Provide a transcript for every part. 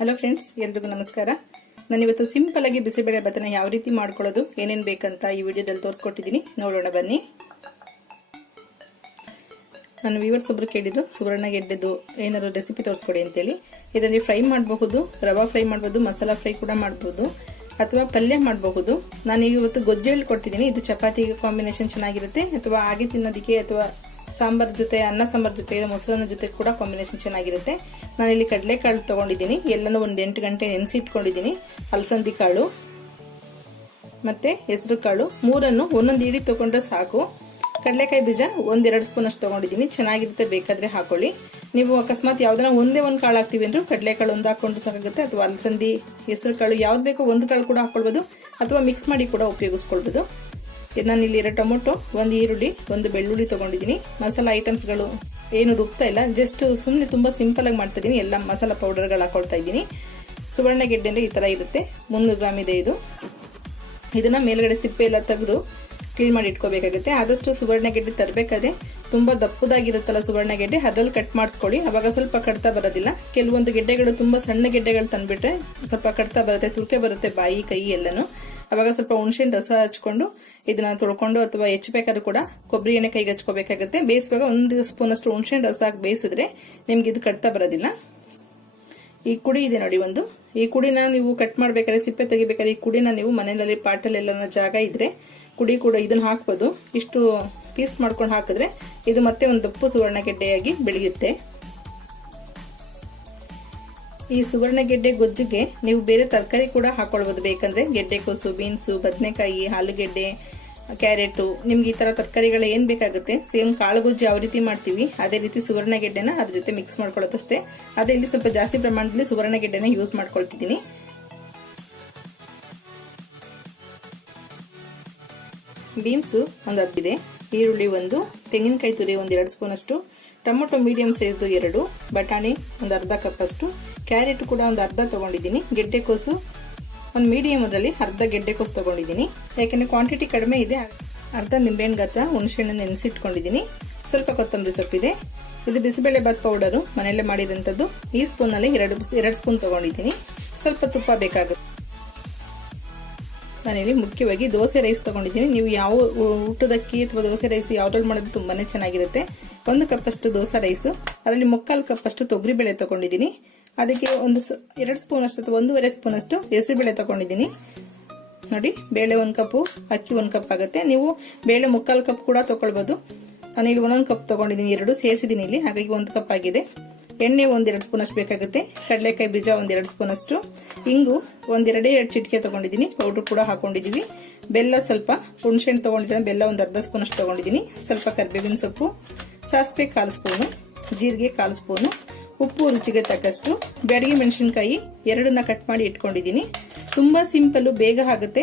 Hello friends ಎಲ್ರಿಗೂ ನಮಸ್ಕಾರ. ನಾನು ಇವತ್ತು ಸಿಂಪಲ್ ಆಗಿ ಬಿಸಿಬೇಳೆ ಭತ್ತನ ಯಾವ ರೀತಿ ಮಾಡ್ಕೊಳ್ಳೋದು, ಏನೇನು ಬೇಕಂತ ಈ ವಿಡಿಯೋದಲ್ಲಿ ತೋರಿಸ್ಕೊಟ್ಟಿದ್ದೀನಿ. ನೋಡೋಣ ಬನ್ನಿ. ನನ್ನ ವ್ಯೂವರ್ಸ್ ಒಬ್ರು ಕೇಳಿದ್ರು ಸುವರ್ಣ ಗೆಡ್ಡೆದು ಏನಾದ್ರು ರೆಸಿಪಿ ತೋರಿಸ್ಕೊಡಿ ಅಂತೇಳಿ. ಇದರಲ್ಲಿ ಫ್ರೈ ಮಾಡಬಹುದು, ರವಾ ಫ್ರೈ ಮಾಡ್ಬೋದು ಮಸಾಲ ಫ್ರೈ ಕೂಡ ಮಾಡ್ಬೋದು ಅಥವಾ ಪಲ್ಯ ಮಾಡಬಹುದು. ನಾನು ಇವತ್ತು ಗೊಜ್ಜು ಕೊಡ್ತಿದ್ದೀನಿ. ಇದು ಚಪಾತಿಗೆ ಕಾಂಬಿನೇಷನ್ ಚೆನ್ನಾಗಿರುತ್ತೆ, ಅಥವಾ ಹಾಗೆ ತಿನ್ನೋದಕ್ಕೆ ಅಥವಾ ಸಾಂಬಾರ್ ಜೊತೆ, ಅನ್ನ ಸಾಂಬಾರ್ ಜೊತೆ ಮೊಸರನ್ನ ಜೊತೆ ಕೂಡ ಕಾಂಬಿನೇಷನ್ ಚೆನ್ನಾಗಿರುತ್ತೆ. ನಾನು ಇಲ್ಲಿ ಕಡಲೆಕಾಳು ತಗೊಂಡಿದ್ದೀನಿ. ಎಲ್ಲನೂ ಒಂದು ಎಂಟು ಗಂಟೆ ನೆನೆಸಿಟ್ಕೊಂಡಿದ್ದೀನಿ. ಅಲಸಂದಿ ಕಾಳು, ಮತ್ತೆ ಹೆಸರು ಕಾಳು, ಮೂರನ್ನು ಒಂದೊಂದು ಇಡಿ ತಗೊಂಡ್ರೆ ಸಾಕು. ಕಡಲೆಕಾಯಿ ಬೀಜ ಒಂದೆರಡು ಸ್ಪೂನ್ ಅಷ್ಟು ತಗೊಂಡಿದ್ದೀನಿ. ಚೆನ್ನಾಗಿರುತ್ತೆ, ಬೇಕಾದ್ರೆ ಹಾಕೊಳ್ಳಿ. ನೀವು ಅಕಸ್ಮಾತ್ ಯಾವ್ದಾರ ಒಂದೇ ಒಂದು ಕಾಳು ಹಾಕ್ತೀವಿ ಕಡಲೆ ಕಡಲೆಕಾಳು ಒಂದು ಹಾಕೊಂಡು ಸಾಕಾಗುತ್ತೆ. ಅಥವಾ ಅಲಸಂದಿ, ಹೆಸರು ಕಾಳು, ಯಾವ್ದು ಬೇಕೋ ಒಂದು ಕಾಳು ಕೂಡ ಹಾಕೊಳ್ಬೋದು. ಅಥವಾ ಮಿಕ್ಸ್ ಮಾಡಿ ಕೂಡ ಉಪಯೋಗಿಸ್ಕೊಳ್ಬೋದು. ನಾನು ಇಲ್ಲಿ ಎರಡು ಟೊಮೊಟೊ, ಒಂದು ಈರುಳ್ಳಿ, ಒಂದು ಬೆಳ್ಳುಳ್ಳಿ ತೊಗೊಂಡಿದ್ದೀನಿ. ಮಸಾಲ ಐಟಮ್ಸ್ಗಳು ಏನು ರುಬ್ತಾ ಇಲ್ಲ. ಜಸ್ಟ್ ಸುಮ್ಮನೆ ತುಂಬ ಸಿಂಪಲ್ ಆಗಿ ಮಾಡ್ತಾ ಇದ್ದೀನಿ ಎಲ್ಲ ಮಸಾಲ ಪೌಡರ್ಗಳು ಹಾಕೊಳ್ತಾ ಇದ್ದೀನಿ ಸುವರ್ಣ ಗೆಡ್ಡೆ ಅಂದರೆ ಈ ಥರ ಇರುತ್ತೆ. ಮುನ್ನೂರು ಗ್ರಾಮ್ ಇದೆ ಇದು. ಇದನ್ನ ಮೇಲ್ಗಡೆ ಸಿಪ್ಪೆ ಎಲ್ಲ ತೆಗೆದು ಕ್ಲೀನ್ ಮಾಡಿ ಇಟ್ಕೋಬೇಕಾಗುತ್ತೆ. ಆದಷ್ಟು ಸುವರ್ಣ ಗೆಡ್ಡೆ ತರಬೇಕಾದ್ರೆ ತುಂಬ ದಪ್ಪದಾಗಿರುತ್ತಲ್ಲ ಸುವರ್ಣ ಗೆಡ್ಡೆ ಅದ್ರಲ್ಲಿ ಕಟ್ ಮಾಡಿಸ್ಕೊಳ್ಳಿ. ಅವಾಗ ಸ್ವಲ್ಪ ಕಡ್ತಾ ಬರೋದಿಲ್ಲ. ಕೆಲವೊಂದು ಗೆಡ್ಡೆಗಳು ತುಂಬ ಸಣ್ಣ ಗೆಡ್ಡೆಗಳು ತಂದುಬಿಟ್ರೆ ಸ್ವಲ್ಪ ಕಟ್ತಾ ಬರುತ್ತೆ, ತುರ್ಕೆ ಬರುತ್ತೆ ಬಾಯಿ, ಕೈ ಎಲ್ಲನೂ. ಅವಾಗ ಸ್ವಲ್ಪ ಹುಣಸಿನ ರಸ ಹಚ್ಕೊಂಡು ಇದನ್ನ ತೊಳ್ಕೊಂಡು ಅಥವಾ ಹೆಚ್ಚಬೇಕಾದ್ರೂ ಕೂಡ ಕೊಬ್ಬರಿ ಎಣ್ಣೆ ಕೈಗೆ ಹಚ್ಕೋಬೇಕಾಗುತ್ತೆ. ಬೇಯಿಸುವಾಗ ಒಂದು ಸ್ಪೂನ್ ಅಷ್ಟು ಹುಣಸಿನ ರಸ ಹಾಕಿ ಬೇಯಿಸಿದ್ರೆ ನಿಮ್ಗೆ ಇದು ಕಟ್ತಾ ಬರೋದಿಲ್ಲ. ಈ ಕುಡಿ ಇದೆ ನೋಡಿ ಒಂದು. ಈ ಕುಡಿನ ನೀವು ಕಟ್ ಮಾಡ್ಬೇಕಾದ್ರೆ, ಸಿಪ್ಪೆ ತೆಗಿಬೇಕಾದ್ರೆ ಈ ಕುಡಿನ ನೀವು ಮನೆಯಲ್ಲಿ ಪಾಟಲೆಲ್ಲ ಜಾಗ ಇದ್ರೆ ಕುಡಿ ಕೂಡ ಇದನ್ನ ಹಾಕ್ಬೋದು. ಇಷ್ಟು ಪೀಸ್ ಮಾಡ್ಕೊಂಡು ಹಾಕಿದ್ರೆ ಇದು ಮತ್ತೆ ಒಂದು ದಪ್ಪು ಸುವರ್ಣ ಗೆಡ್ಡೆಯಾಗಿ ಬೆಳೆಯುತ್ತೆ. ಈ ಸುವರ್ಣ ಗೆಡ್ಡೆ ಗೊಜ್ಜಿಗೆ ನೀವು ಬೇರೆ ತರಕಾರಿ ಕೂಡ ಹಾಕೊಳ್ಬೋದು. ಬೇಕಂದ್ರೆ ಗೆಡ್ಡೆಕೋಸು ಬೀನ್ಸು, ಬದನೆಕಾಯಿ, ಆಲೂಗೆಡ್ಡೆ, ಕ್ಯಾರೆಟು. ನಿಮ್ಗೆ ಈ ತರ ತರಕಾರಿಗಳು ಏನ್ ಬೇಕಾಗುತ್ತೆ? ಸೇಮ್ ಕಾಳು ಗೊಜ್ಜು ಯಾವ ರೀತಿ ಮಾಡ್ತೀವಿ, ಅದೇ ರೀತಿ ಸುವರ್ಣ ಗೆಡ್ಡೆನ ಅದ್ರ ಜೊತೆ ಮಿಕ್ಸ್ ಮಾಡ್ಕೊಳ್ಳೋದಷ್ಟೇ. ಅದೇ ಇಲ್ಲಿ ಸ್ವಲ್ಪ ಜಾಸ್ತಿ ಪ್ರಮಾಣದಲ್ಲಿ ಸುವರ್ಣ ಗೆಡ್ಡೆನ ಯೂಸ್ ಮಾಡ್ಕೊಳ್ತಿದ್ದೀನಿ. ಬೀನ್ಸು ಒಂದು ಹತ್ತಿದೆ ಈರುಳ್ಳಿ ಒಂದು, ತೆಂಗಿನಕಾಯಿ ತುರಿ ಒಂದು ಎರಡು ಸ್ಪೂನ್ ಅಷ್ಟು ಟೊಮೊಟೊ ಮೀಡಿಯಂ ಸೈಜ್ ಎರಡು, ಬಟಾಣಿ ಒಂದು ಅರ್ಧ ಕಪ್ ಅಷ್ಟು ಕ್ಯಾರೆಟ್ ಕೂಡ ಒಂದು ಅರ್ಧ ತಗೊಂಡಿದ್ದೀನಿ. ಗೆಡ್ಡೆಕೋಸು ಒಂದು ಮೀಡಿಯಮ್ ಅದರಲ್ಲಿ ಅರ್ಧ ಗೆಡ್ಡೆಕೋಸು ತಗೊಂಡಿದ್ದೀನಿ. ಯಾಕೆಂದರೆ ಕ್ವಾಂಟಿಟಿ ಕಡಿಮೆ ಇದೆ, ಅರ್ಧ ನಿಂಬೆಹಣ್ಣು ಗಾತ್ರ ಹುಣಸೆಹಣ್ಣು ನೆನೆಸಿಟ್ಕೊಂಡಿದ್ದೀನಿ. ಸ್ವಲ್ಪ ಕೊತ್ತಂಬರಿ ಸೊಪ್ಪಿದೆ. ಇದು ಬಿಸಿಬೇಳೆ ಬಾತ್ ಪೌಡರು, ಮನೆಯಲ್ಲೇ ಮಾಡಿದಂಥದ್ದು ಈ ಸ್ಪೂನಲ್ಲಿ ಎರಡು ಎರಡು ಸ್ಪೂನ್ ತಗೊಂಡಿದ್ದೀನಿ. ಸ್ವಲ್ಪ ತುಪ್ಪ ಬೇಕಾಗುತ್ತೆ. ನಾನಿಲ್ಲಿ ಮುಖ್ಯವಾಗಿ ದೋಸೆ ರೈಸ್ ತಗೊಂಡಿದ್ದೀನಿ. ನೀವು ಯಾವ ಊಟದಕ್ಕಿ ಅಥವಾ ದೋಸೆ ರೈಸ್ ಯಾವ್ದ್ರಲ್ಲಿ ಮಾಡೋದು ತುಂಬಾನೇ ಚೆನ್ನಾಗಿರುತ್ತೆ. ಒಂದು ಕಪ್ ಅಷ್ಟು ದೋಸೆ ರೈಸು. ಅದರಲ್ಲಿ ಮುಕ್ಕಾಲು ಕಪ್ ಅಷ್ಟು ತೊಗರಿಬೇಳೆ ತಗೊಂಡಿದ್ದೀನಿ. ಅದಕ್ಕೆ ಒಂದು ಎರಡು ಸ್ಪೂನ್ ಅಷ್ಟು ಅಥವಾ ಒಂದೂವರೆ ಸ್ಪೂನ್ ಅಷ್ಟು ಹೆಸರುಬೇಳೆ ತಗೊಂಡಿದ್ದೀನಿ. ನೋಡಿ, ಬೇಳೆ ಒಂದು ಕಪ್ಪು ಅಕ್ಕಿ ಒಂದು ಕಪ್ ಆಗುತ್ತೆ. ನೀವು ಬೇಳೆ ಮುಕ್ಕಾಲು ಕಪ್ ಕೂಡ ತಗೊಳ್ಬೋದು. ನಾನು ಇಲ್ಲಿ ಒಂದೊಂದು ಕಪ್ ತಗೊಂಡಿದ್ದೀನಿ, ಎರಡು ಸೇರಿಸಿದ್ದೀನಿ ಇಲ್ಲಿ, ಹಾಗಾಗಿ ಒಂದು ಕಪ್ ಆಗಿದೆ. ಎಣ್ಣೆ ಒಂದೆರಡು ಸ್ಪೂನ್ ಅಷ್ಟು ಬೇಕಾಗುತ್ತೆ. ಕಡಲೆಕಾಯಿ ಬೀಜ ಒಂದೆರಡು ಸ್ಪೂನ್ ಅಷ್ಟು. ಇಂಗು ಒಂದೆರಡೇ ಎರಡು ಚಿಟಿಕೆ ತಗೊಂಡಿದ್ದೀನಿ ಪೌಡರ್ ಕೂಡ ಹಾಕೊಂಡಿದ್ದೀವಿ ಬೆಲ್ಲ ಸ್ವಲ್ಪ, ಹುಣಸೆಹಣ್ಣು ತಗೊಂಡಿದ್ದೀನಿ, ಬೆಲ್ಲ ಒಂದು ಅರ್ಧ ಸ್ಪೂನ್ ಅಷ್ಟು ತಗೊಂಡಿದ್ದೀನಿ ಸ್ವಲ್ಪ ಕರ್ಬೇವಿನ ಸೊಪ್ಪು, ಸಾಸಿವೆ ಕಾಲು ಸ್ಪೂನು ಜೀರಿಗೆ ಕಾಲು ಸ್ಪೂನು ಉಪ್ಪು ರುಚಿಗೆ ತಕ್ಕಷ್ಟು ಬ್ಯಾಡಿಗೆ ಮೆಣಸಿನ್ಕಾಯಿ ಎರಡನ್ನ ಕಟ್ ಮಾಡಿ ಇಟ್ಕೊಂಡಿದ್ದೀನಿ. ತುಂಬಾ ಸಿಂಪಲ್ ಬೇಗ ಆಗುತ್ತೆ.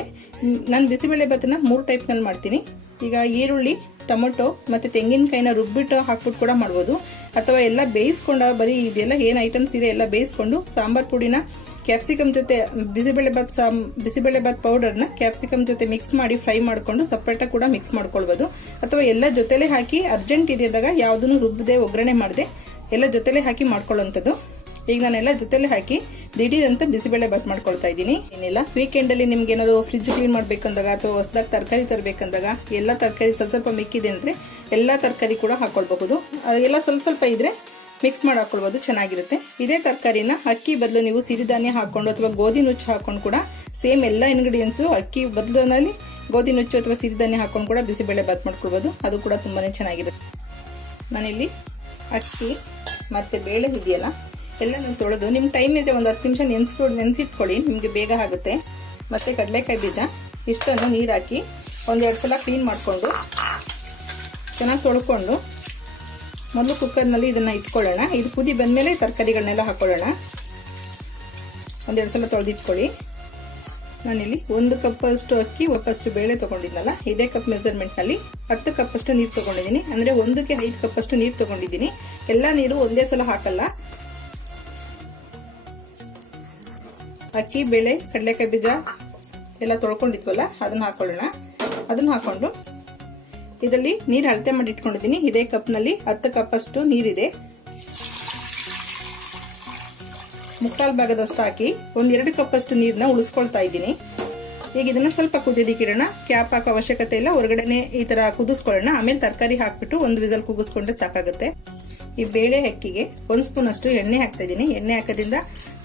ನಾನು ಬಿಸಿಬೇಳೆ ಭಾತನ ಮೂರು ಟೈಪ್ನಲ್ಲಿ ಮಾಡ್ತೀನಿ. ಈಗ ಈರುಳ್ಳಿ, ಟೊಮೊಟೊ ಮತ್ತೆ ತೆಂಗಿನಕಾಯಿನ ರುಬ್ಬಿಟ್ಟು ಹಾಕ್ಬಿಟ್ಟು ಕೂಡ ಮಾಡ್ಬೋದು. ಅಥವಾ ಎಲ್ಲ ಬೇಯಿಸ್ಕೊಂಡ, ಬರೀ ಇದೆಲ್ಲ ಏನ್ ಐಟಮ್ಸ್ ಇದೆ ಎಲ್ಲ ಬೇಯಿಸ್ಕೊಂಡು ಸಾಂಬಾರ್ ಪುಡಿನ ಕ್ಯಾಪ್ಸಿಕಮ್ ಜೊತೆ, ಬಿಸಿಬೇಳೆ ಬಾತ್ ಸಾಂ ಬಿಸಿಬೇಳೆ ಪೌಡರ್ನ ಕ್ಯಾಪ್ಸಿಕಮ್ ಜೊತೆ ಮಿಕ್ಸ್ ಮಾಡಿ ಫ್ರೈ ಮಾಡಿಕೊಂಡು ಸಪ್ರೇಟ್ ಕೂಡ ಮಿಕ್ಸ್ ಮಾಡ್ಕೊಳ್ಬೋದು. ಅಥವಾ ಎಲ್ಲ ಜೊತೆಲೆ ಹಾಕಿ ಅರ್ಜೆಂಟ್ ಇದೆ ಅಂದಾಗ ಯಾವ್ದನ್ನು ರುಬ್ಬದೆ ಒಗ್ಗರಣೆ ಮಾಡದೆ ಎಲ್ಲ ಜೊತೆಲೆ ಹಾಕಿ ಮಾಡ್ಕೊಳ್ಳೋಂಥದ್ದು ಈಗ ನಾನೆಲ್ಲ ಜೊತೆಲೆ ಹಾಕಿ ದಿಢೀರಂತ ಬಿಸಿಬೇಳೆ ಬಾತ್ ಮಾಡ್ಕೊಳ್ತಾ ಇದ್ದೀನಿ. ಏನಿಲ್ಲ ವೀಕೆಂಡ್ ಅಲ್ಲಿ ನಿಮ್ಗೆ ಏನಾದ್ರು ಫ್ರಿಜ್ ಕ್ಲೀನ್ ಮಾಡ್ಬೇಕಂದಾಗ ಅಥವಾ ಹೊಸದಾಗಿ ತರಕಾರಿ ತರಬೇಕಂದಾಗ ಎಲ್ಲ ತರಕಾರಿ ಸ್ವಲ್ಪ ಸ್ವಲ್ಪ ಮಿಕ್ಕಿದೆ ಅಂದರೆ ಎಲ್ಲ ತರಕಾರಿ ಕೂಡ ಹಾಕೊಳ್ಬಹುದು. ಎಲ್ಲ ಸ್ವಲ್ಪ ಸ್ವಲ್ಪ ಇದ್ರೆ ಮಿಕ್ಸ್ ಮಾಡಿ ಹಾಕೊಳ್ಬಹುದು, ಚೆನ್ನಾಗಿರುತ್ತೆ. ಇದೇ ತರಕಾರಿನ ಅಕ್ಕಿ ಬದಲು ನೀವು ಸಿರಿಧಾನ್ಯ ಹಾಕೊಂಡು ಅಥವಾ ಗೋಧಿ ನುಚ್ಚು ಹಾಕೊಂಡು ಕೂಡ ಸೇಮ್ ಎಲ್ಲ ಇಂಗ್ರೀಡಿಯೆಂಟ್ಸ್ ಅಕ್ಕಿ ಬದಲಿನಲ್ಲಿ ಗೋಧಿ ನುಚ್ಚು ಅಥವಾ ಸಿರಿಧಾನ್ಯ ಹಾಕೊಂಡು ಕೂಡ ಬಿಸಿಬೇಳೆ ಬಾತ್ ಮಾಡ್ಕೊಳ್ಬೋದು ಅದು ಕೂಡ ತುಂಬಾನೇ ಚೆನ್ನಾಗಿರುತ್ತೆ. ನಾನಿಲ್ಲಿ ಅಕ್ಕಿ, ಮತ್ತು ಬೇಳೆ ಇದೆಯಲ್ಲ ಎಲ್ಲ ತೊಳೆದು ನಿಮ್ಮ ಟೈಮ್ ಇದ್ರೆ ಒಂದು ಹತ್ತು ನಿಮಿಷ ನೆನೆಸ್ಕೊಡಿ, ನೆನೆಸಿಟ್ಕೊಳ್ಳಿ, ನಿಮಗೆ ಬೇಗ ಆಗುತ್ತೆ. ಮತ್ತು ಕಡಲೆಕಾಯಿ ಬೀಜ, ಇಷ್ಟನ್ನು ನೀರು ಹಾಕಿ ಒಂದೆರಡು ಸಲ ಕ್ಲೀನ್ ಮಾಡಿಕೊಂಡು, ಚೆನ್ನಾಗಿ ತೊಳ್ಕೊಂಡು, ಮೊದಲು ಕುಕ್ಕರ್ನಲ್ಲಿ ಇದನ್ನು ಇಟ್ಕೊಳ್ಳೋಣ. ಇದು ಕುದಿ ಬಂದಮೇಲೆ ತರಕಾರಿಗಳನ್ನೆಲ್ಲ ಹಾಕ್ಕೊಳ್ಳೋಣ ಒಂದೆರಡು ಸಲ ತೊಳೆದಿಟ್ಕೊಳ್ಳಿ. ನಾನಿಲ್ಲಿ ಒಂದು ಕಪ್ ಅಷ್ಟು ಅಕ್ಕಿ ಒಪ್ಪಷ್ಟು ಬೇಳೆ ತಗೊಂಡಿದ್ನಲ್ಲ, ಇದೇ ಕಪ್ ಮೆಜರ್ಮೆಂಟ್ನಲ್ಲಿ ಹತ್ತು ಕಪ್ ಅಷ್ಟು ನೀರು ತಗೊಂಡಿದ್ದೀನಿ. ಅಂದ್ರೆ ಒಂದಕ್ಕೆ ಐದು ಕಪ್ ಅಷ್ಟು ನೀರು ತಗೊಂಡಿದ್ದೀನಿ. ಎಲ್ಲ ನೀರು ಒಂದೇ ಸಲ ಹಾಕಲ್ಲ. ಅಕ್ಕಿ, ಬೇಳೆ, ಕಡಲೆಕಾಯಿ ಬೀಜ ಎಲ್ಲ ತೊಳ್ಕೊಂಡಿದ್ವಲ್ಲ, ಅದನ್ನ ಹಾಕೊಳ್ಳೋಣ. ಅದನ್ನ ಹಾಕೊಂಡು ಇದರಲ್ಲಿ ನೀರು ಅಳತೆ ಮಾಡಿ ಇಟ್ಕೊಂಡಿದ್ದೀನಿ. ಇದೇ ಕಪ್ನಲ್ಲಿ ಹತ್ತು ಕಪ್ ಅಷ್ಟು ನೀರಿದೆ. ಮುಕ್ಕಾಲು ಭಾಗದಷ್ಟು ಹಾಕಿ ಒಂದೆರಡು ಎರಡು ಕಪ್ ಅಷ್ಟು ನೀರನ್ನ ಉಳಿಸ್ಕೊಳ್ತಾ ಇದ್ದೀನಿ. ಈಗ ಇದನ್ನ ಸ್ವಲ್ಪ ಕುದಿದಿಕ್ಕಿಡೋಣ ಕ್ಯಾಪ್ ಹಾಕೋ ಅವಶ್ಯಕತೆ ಇಲ್ಲ. ಹೊರಗಡೆನೆ ಈ ತರ ಕುದಿಸ್ಕೊಳ್ಳೋಣ. ಆಮೇಲೆ ತರಕಾರಿ ಹಾಕ್ಬಿಟ್ಟು ಒಂದು ವಿಸಲ್ ಕುಗಿಸ್ಕೊಂಡ್ರೆ ಸಾಕಾಗುತ್ತೆ. ಈ ಬೇಳೆ ಅಕ್ಕಿಗೆ ಒಂದ್ ಸ್ಪೂನ್ ಅಷ್ಟು ಎಣ್ಣೆ ಹಾಕ್ತಾ ಇದ್ದೀನಿ. ಎಣ್ಣೆ ಹಾಕೋದ್ರಿಂದ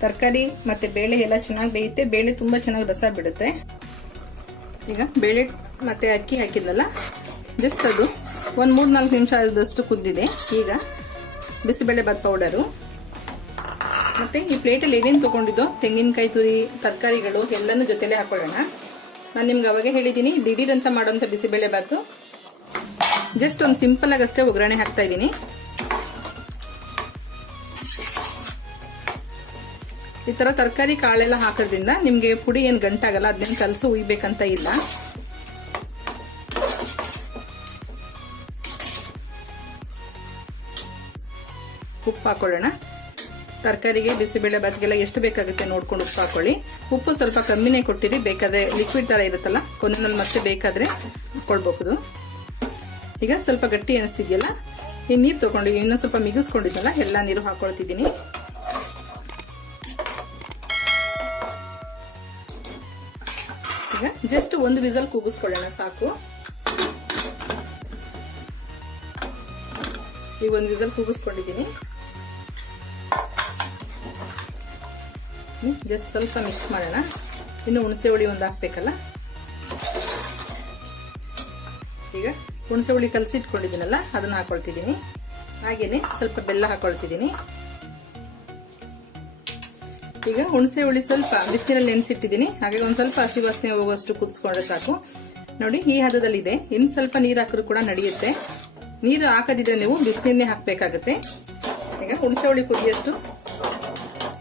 ತರಕಾರಿ ಮತ್ತೆ ಬೇಳೆ ಎಲ್ಲ ಚೆನ್ನಾಗಿ ಬೇಯುತ್ತೆ. ಬೇಳೆ ತುಂಬಾ ಚೆನ್ನಾಗಿ ರಸ ಬಿಡುತ್ತೆ. ಈಗ ಬೇಳೆ ಮತ್ತೆ ಅಕ್ಕಿ ಹಾಕಿದ್ನಲ್ಲ? ಜಸ್ಟ್ ಅದು ಒಂದ್ ಮೂರ್ ನಾಲ್ಕು ನಿಮಿಷ ಆದಷ್ಟು ಕುದ್ದಿದೆ. ಈಗ ಬಿಸಿಬೇಳೆ ಬಾತ್ ಪೌಡರು. ಮತ್ತೆ ಈ ಪ್ಲೇಟಲ್ಲಿ ಏನೇನು ತಗೊಂಡಿದ್ದು, ತೆಂಗಿನಕಾಯಿ ತುರಿ, ತರಕಾರಿಗಳು, ಎಲ್ಲನೂ ಜೊತೆಲೆ ಹಾಕೊಳ್ಳೋಣ. ನಾನು ನಿಮ್ಗೆ ಅವಾಗ ಹೇಳಿದ್ದೀನಿ ದಿಢೀರಂತ ಅಂತ ಮಾಡೋಂಥ ಬಿಸಿಬೇಳೆ ಬಾತು. ಜಸ್ಟ್ ಒಂದು ಸಿಂಪಲ್ ಆಗಿ ಅಷ್ಟೇ ಒಗ್ಗರಣೆ ಹಾಕ್ತಾ ಇದ್ದೀನಿ ಈ ಥರ ತರಕಾರಿ ಕಾಳೆಲ್ಲ ಹಾಕೋದ್ರಿಂದ ನಿಮಗೆ ಪುಡಿ ಏನು ಗಂಟಾಗಲ್ಲ ಅದನ್ನೇನು ಕಲಸು ಉಯ್ಬೇಕಂತ ಇಲ್ಲ. ಉಪ್ಪು ಹಾಕೊಳ್ಳೋಣ. ತರಕಾರಿಗೆ, ಬಿಸಿಬೇಳೆ, ಬಾತ್ಗೆಲ್ಲ ಎಷ್ಟು ಬೇಕಾಗುತ್ತೆ ನೋಡ್ಕೊಂಡು ಉಪ್ಪು ಹಾಕೊಳ್ಳಿ. ಉಪ್ಪು ಸ್ವಲ್ಪ ಕಮ್ಮಿನೇ ಕೊಟ್ಟಿರಿ, ಬೇಕಾದ್ರೆ ಲಿಕ್ವಿಡ್ ತರ ಇರುತ್ತಲ್ಲ, ಕೊನೆಯಲ್ಲಿ ಮತ್ತೆ ಬೇಕಾದ್ರೆ ಕೊಳ್ಬಹುದು ಈಗ ಸ್ವಲ್ಪ ಗಟ್ಟಿ ಅನಿಸ್ತಿದೆಯಲ್ಲ, ಈ ನೀರು ತಗೊಂಡು, ಇನ್ನೊಂದು ಸ್ವಲ್ಪ ಮಿಗಿಸ್ಕೊಂಡಿದ್ದಲ್ಲ, ಎಲ್ಲ ನೀರು ಹಾಕೊಳ್ತಿದ್ದೀನಿ. ಈಗ ಜಸ್ಟ್ ಒಂದು ವಿಸಲ್ ಕೂಗಿಸ್ಕೊಳ್ಳೋಣ, ಸಾಕು. ಈಗ ಒಂದು ವಿಸಲ್ ಕೂಗಿಸ್ಕೊಂಡಿದ್ದೀನಿ. ಜಸ್ಟ್ ಸ್ವಲ್ಪ ಮಿಕ್ಸ್ ಮಾಡೋಣ. ಇನ್ನು ಹುಣಸೆ ಹುಳಿ ಒಂದು ಹಾಕ್ಬೇಕಲ್ಲ? ಈಗ ಹುಣಸೆ ಹುಳಿ ಕಲಸಿ ಇಟ್ಕೊಂಡಿದ್ದೀನಲ್ಲ, ಅದನ್ನ ಹಾಕೊಳ್ತಿದ್ದೀನಿ. ಹಾಗೇನೆ ಸ್ವಲ್ಪ ಬೆಲ್ಲ ಹಾಕೊಳ್ತಿದ್ದೀನಿ. ಈಗ ಹುಣಸೆ ಹುಳಿ ಸ್ವಲ್ಪ ಬಿಸಿನಲ್ಲಿ ನೆನೆಸಿಟ್ಟಿದ್ದೀನಿ. ಹಾಗೆ ಒಂದು ಸ್ವಲ್ಪ ಹಸಿ ವಾಸನೆ ಹೋಗೋಷ್ಟು ಕುದಿಸ್ಕೊಂಡ್ರೆ ಸಾಕು. ನೋಡಿ, ಈ ಹದದಲ್ಲಿದೆ. ಇನ್ನು ಸ್ವಲ್ಪ ನೀರು ಹಾಕಿದ್ರು ಕೂಡ ನಡೆಯುತ್ತೆ. ನೀರು ಹಾಕದಿದ್ರೆ ನೀವು ಬಿಸಿನೀರನ್ನೇ ಹಾಕಬೇಕಾಗತ್ತೆ. ಈಗ ಹುಣಸೆ ಹುಳಿ ಕುದಿಯಷ್ಟು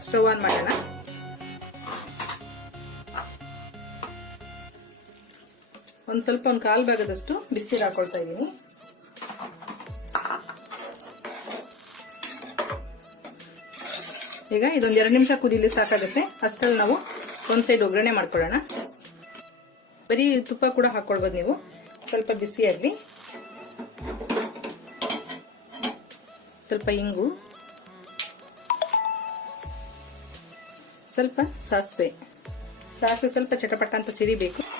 ಸ್ಟವ್ ಆನ್ ಮಾಡೋಣ. ಒಂದ್ ಸ್ವಲ್ಪ ಒಂದು ಕಾಲು ಭಾಗದಷ್ಟು ಬಿಸಿನೀರು ಹಾಕೊಳ್ತಾ ಇದ್ದೀನಿ ಈಗ ಇದೊಂದು ಎರಡು ನಿಮಿಷ ಕುದಿಲಿ ಸಾಕಾಗುತ್ತೆ. ಅಷ್ಟಲ್ಲಿ ನಾವು ಒಂದು ಸೈಡ್ ಒಗ್ಗರಣೆ ಮಾಡ್ಕೊಳ್ಳೋಣ. ಬರೀ ತುಪ್ಪ ಕೂಡ ಹಾಕೊಳ್ಬೋದು ನೀವು. ಸ್ವಲ್ಪ ಬಿಸಿಯಾಗಲಿ. ಸ್ವಲ್ಪ ಇಂಗು. ಸ್ವಲ್ಪ ಸಾಸಿವೆ. ಸಾಸಿವೆ ಸ್ವಲ್ಪ ಚಟಪಟ ಅಂತ ಸಿಡಿಬೇಕು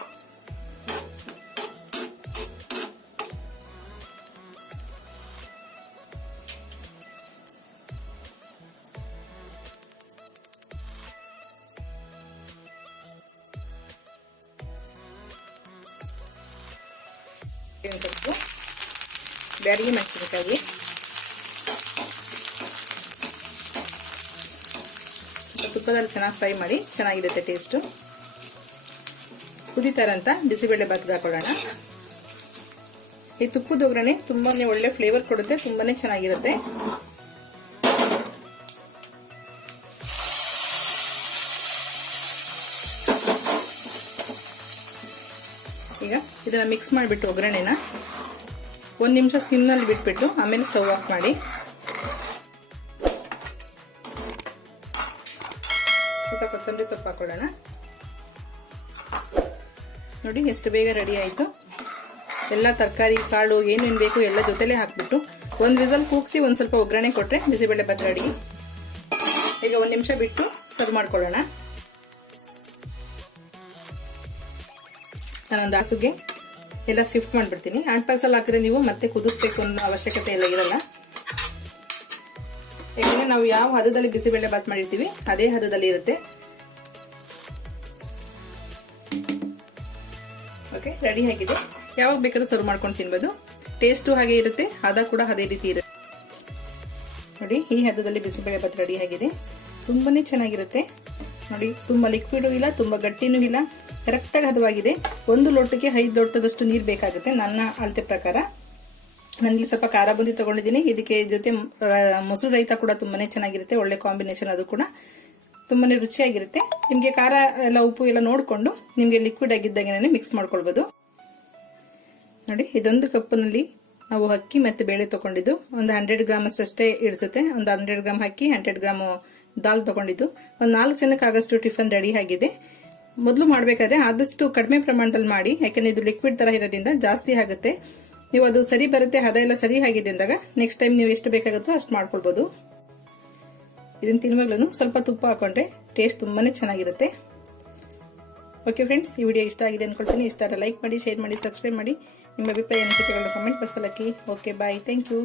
ಸೊಪ್ಪು ಬ್ಯಾಡಿಗೆ ಮೆಣಸಿನಕಾಯಿ ತುಪ್ಪದಲ್ಲಿ ಚೆನ್ನಾಗಿ ಫ್ರೈ ಮಾಡಿ ಚೆನ್ನಾಗಿರುತ್ತೆ ಟೇಸ್ಟು. ಕುದಿತಾರಂತ ಬಿಸಿಬೇಳೆ ಬಾತ್ಗೆ ಹಾಕೊಳ್ಳೋಣ. ಈ ತುಪ್ಪದ ಒಗ್ಗರಣೆ ತುಂಬಾ ಒಳ್ಳೆ ಫ್ಲೇವರ್ ಕೊಡುತ್ತೆ, ತುಂಬಾನೇ ಚೆನ್ನಾಗಿರುತ್ತೆ. ಇದನ್ನ ಮಿಕ್ಸ್ ಮಾಡಿಬಿಟ್ಟು ಒಗ್ಗರಣೆನ ಒಂದು ನಿಮಿಷ ಸಿಮ್ನಲ್ಲಿ ಬಿಟ್ಬಿಟ್ಟು ಆಮೇಲೆ ಸ್ಟವ್ ಆಫ್ ಮಾಡಿ. ಸ್ವಲ್ಪ ಕೊತ್ತಂಬರಿ ಸೊಪ್ಪು ಹಾಕೊಳ್ಳೋಣ. ನೋಡಿ ಎಷ್ಟು ಬೇಗ ರೆಡಿ ಆಯಿತು. ಎಲ್ಲ ತರಕಾರಿ, ಕಾಳು ಏನೇನು ಬೇಕು ಎಲ್ಲ ಜೊತೆಲೇ ಹಾಕ್ಬಿಟ್ಟು ಒಂದು ವಿಸಲ್ ಕೂಗಿಸಿ ಒಂದು ಸ್ವಲ್ಪ ಒಗ್ಗರಣೆ ಕೊಟ್ಟರೆ ಬಿಸಿಬೇಳೆ ಬಾತ್ ರೆಡಿ ಈಗ ಒಂದು ನಿಮಿಷ ಬಿಟ್ಟು ಸರ್ವ್ ಮಾಡ್ಕೊಳ್ಳೋಣ. ನಾನೊಂದು ಹಾಸಿಗೆ ಎಲ್ಲ ಶಿಫ್ಟ್ ಮಾಡಿಬಿಡ್ತೀನಿ. ಆಂಟ್ ಪಾರ್ಸಲ್ ಹಾಕಿದ್ರೆ ನೀವು ಮತ್ತೆ ಕುದಿಸ್ಬೇಕು ಅನ್ನೋ ಅವಶ್ಯಕತೆ ಎಲ್ಲ ಇರಲ್ಲ. ಯಾಕಂದ್ರೆ ನಾವು ಯಾವ ಹದದಲ್ಲಿ ಬಿಸಿಬೇಳೆ ಬಾತ್ ಮಾಡಿರ್ತೀವಿ, ಅದೇ ಹದದಲ್ಲಿ ಇರುತ್ತೆ. ಓಕೆ ರೆಡಿ ಆಗಿದೆ. ಯಾವಾಗ ಬೇಕಾದ್ರೂ ಸರ್ವ್ ಮಾಡ್ಕೊಂಡು ತಿನ್ಬೋದು. ಟೇಸ್ಟು ಹಾಗೆ ಇರುತ್ತೆ, ಹದ ಕೂಡ ಅದೇ ರೀತಿ ಇರುತ್ತೆ. ನೋಡಿ, ಈ ಹದದಲ್ಲಿ ಬಿಸಿಬೇಳೆ ಬಾತ್ ರೆಡಿ ಆಗಿದೆ. ತುಂಬಾನೇ ಚೆನ್ನಾಗಿರುತ್ತೆ. ನೋಡಿ, ತುಂಬಾ ಲಿಕ್ವಿಡು ಇಲ್ಲ, ತುಂಬಾ ಗಟ್ಟಿನೂ ಇಲ್ಲ. ಕರೆಕ್ಟಾಗಿ ಹದವಾಗಿದೆ. ಒಂದು ಲೋಟಕ್ಕೆ ಐದು ಲೋಟದಷ್ಟು ನೀರು ಬೇಕಾಗುತ್ತೆ. ನನ್ನ ಅಳತೆ ಪ್ರಕಾರ. ನನಗೆ ಸ್ವಲ್ಪ ಖಾರ ಬುಂದಿ ತಗೊಂಡಿದ್ದೀನಿ. ಇದಕ್ಕೆ ಜೊತೆ ಮೊಸರು ರೈತ ಕೂಡ ತುಂಬಾನೇ ಚೆನ್ನಾಗಿರುತ್ತೆ. ಒಳ್ಳೆ ಕಾಂಬಿನೇಷನ್ ಅದು ಕೂಡ. ತುಂಬಾನೇ ರುಚಿಯಾಗಿರುತ್ತೆ. ನಿಮಗೆ ಖಾರ, ಎಲ್ಲ ಉಪ್ಪು ಎಲ್ಲ ನೋಡಿಕೊಂಡು ನಿಮಗೆ ಲಿಕ್ವಿಡ್ ಆಗಿದ್ದಾಗೆ ಮಿಕ್ಸ್ ಮಾಡ್ಕೊಳ್ಬೋದು. ನೋಡಿ, ಇದೊಂದು ಕಪ್ಪಿನಲ್ಲಿ ನಾವು ಅಕ್ಕಿ ಮತ್ತೆ ಬೇಳೆ ತಗೊಂಡಿದ್ದು. ಒಂದು ಹಂಡ್ರೆಡ್ ಗ್ರಾಮ್ ಅಷ್ಟೇ ಇಡಿಸುತ್ತೆ ಒಂದು ಹಂಡ್ರೆಡ್ ಗ್ರಾಮ್ ಅಕ್ಕಿ, ಹಂಡ್ರೆಡ್ ಗ್ರಾಮ್ ದಾಲ್ ತಗೊಂಡಿದ್ದು. ಒಂದು ನಾಲ್ಕು ಜನಕ್ಕೆ ಆಗಷ್ಟು ಟಿಫನ್ ರೆಡಿ ಆಗಿದೆ. ಮೊದಲು ಮಾಡಬೇಕಾದ್ರೆ ಆದಷ್ಟು ಕಡಿಮೆ ಪ್ರಮಾಣದಲ್ಲಿ ಮಾಡಿ, ಯಾಕೆಂದ್ರೆ ಇದು ಲಿಕ್ವಿಡ್ ತರ ಇರೋದ್ರಿಂದ ಜಾಸ್ತಿ ಆಗುತ್ತೆ. ನೀವು ಅದು ಸರಿ ಬರುತ್ತೆ, ಹದ ಎಲ್ಲ ಸರಿ ಆಗಿದೆ ಅಂದಾಗ ನೆಕ್ಸ್ಟ್ ಟೈಮ್ ನೀವು ಎಷ್ಟು ಬೇಕಾಗುತ್ತೋ ಅಷ್ಟು ಮಾಡ್ಕೊಳ್ಬೋದು. ಇದನ್ನು ತಿನ್ನುವಾಗ್ಲೂ ಸ್ವಲ್ಪ ತುಪ್ಪ ಹಾಕೊಂಡ್ರೆ ಟೇಸ್ಟ್ ತುಂಬಾನೇ ಚೆನ್ನಾಗಿರುತ್ತೆ. ಓಕೆ ಫ್ರೆಂಡ್ಸ್ ಈ ವಿಡಿಯೋ ಇಷ್ಟ ಆಗಿದೆ ಅನ್ಕೊಳ್ತೀನಿ. ಇಷ್ಟ ಲೈಕ್ ಮಾಡಿ ಶೇರ್ ಮಾಡಿ ಸಬ್ಸ್ಕ್ರೈಬ್ ಮಾಡಿ. ನಿಮ್ಮ ಅಭಿಪ್ರಾಯ ಅನಿಸಿಕೆಗಳನ್ನ ಕಮೆಂಟ್ ಬಾಕ್ಸಲ್ಲಿ ಹಾಕಿ. Okay bye thank you